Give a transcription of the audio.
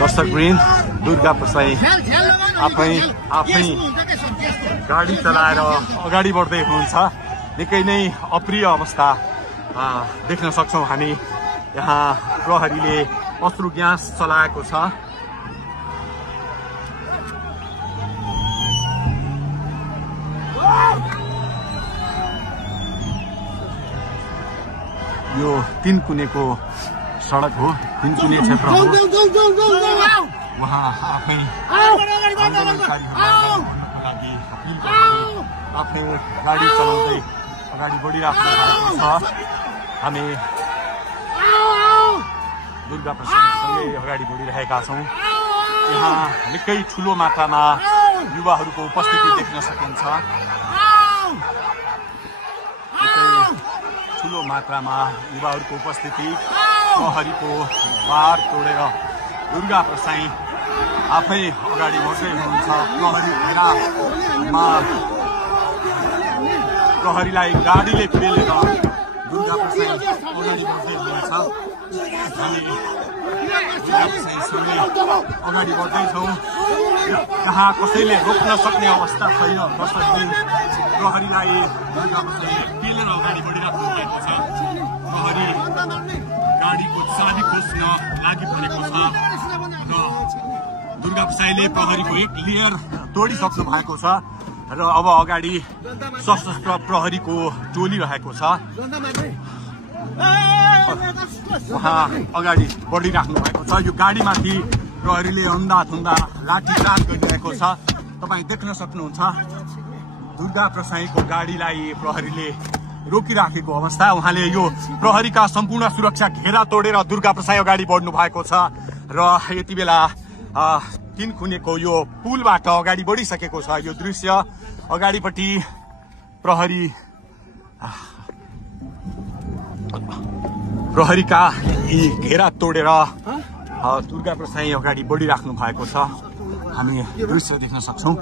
दर्शकवृन्द दुर्गा प्रसाई आफै गाडी चलाएर अगाडि बढ्दै हुनुहुन्छ। निकै नै अप्रिय अवस्था देख्न सक्छौं हामी। यहाँ प्रहरीले अश्रु ग्यास चलाएको छ। यो तीनकुनेको सडक हो, तीनकुने क्षेत्र हो। उहाँ आफै आफ्नै गाडी चलाउँदै अगाडि बढिराख्नु भएको छ। हामी दुर्गा प्रसादसँगै अगाडि बढिरहेका छौँ। यहाँ निकै ठुलो मात्रामा युवाहरूको उपस्थिति देख्न सकिन्छ। ठुलो मात्रामा युवाहरूको उपस्थिति, प्रहरीको बार तोडेर दुर्गा प्रसाई आफै अगाडि बढ्दै हुनुहुन्छ। प्रहरीलाई गाडीले पेलेर दुर्गा प्रसाई अगाडि बढ्दै हुनुहुन्छ। हामी दुर्गा प्रसाईसँगै अगाडि बढ्दैछौँ। यहाँ कसैले रोक्न सक्ने अवस्था छैन। दर्शकवृन्द प्रहरीलाई दुर्गा प्रसाई पेलेर अगाडि बढिराख्नु भएको छ। प्रहरी गाडीको चाबी खोज्न लागि परेको छ र दुर्गा प्रसाईले प्रहरीको एक लेयर तोडिसक्नु भएको छ र अब अगाडि सशस्त्र प्रहरीको टोली रहेको छ। उहाँ अगाडि बढिराख्नु भएको छ। यो गाडीमाथि प्रहरीले अन्धाधुन्दा लाठीचार्ज गरिरहेको छ। तपाईँ देख्न सक्नुहुन्छ दुर्गा प्रसाईको गाडीलाई प्रहरीले रोकिराखेको अवस्था। उहाँले यो प्रहरीका सम्पूर्ण सुरक्षा घेरा तोडेर दुर्गा प्रसाई अगाडि बढ्नु भएको छ र यति बेला तीनकुनेको यो पुलबाट अगाडि बढिसकेको छ। यो दृश्य अगाडिपट्टि प्रहरीका यी घेरा तोडेर दुर्गा प्रसाई अगाडि बढिराख्नु भएको छ। हामी दृश्य देख्न सक्छौं।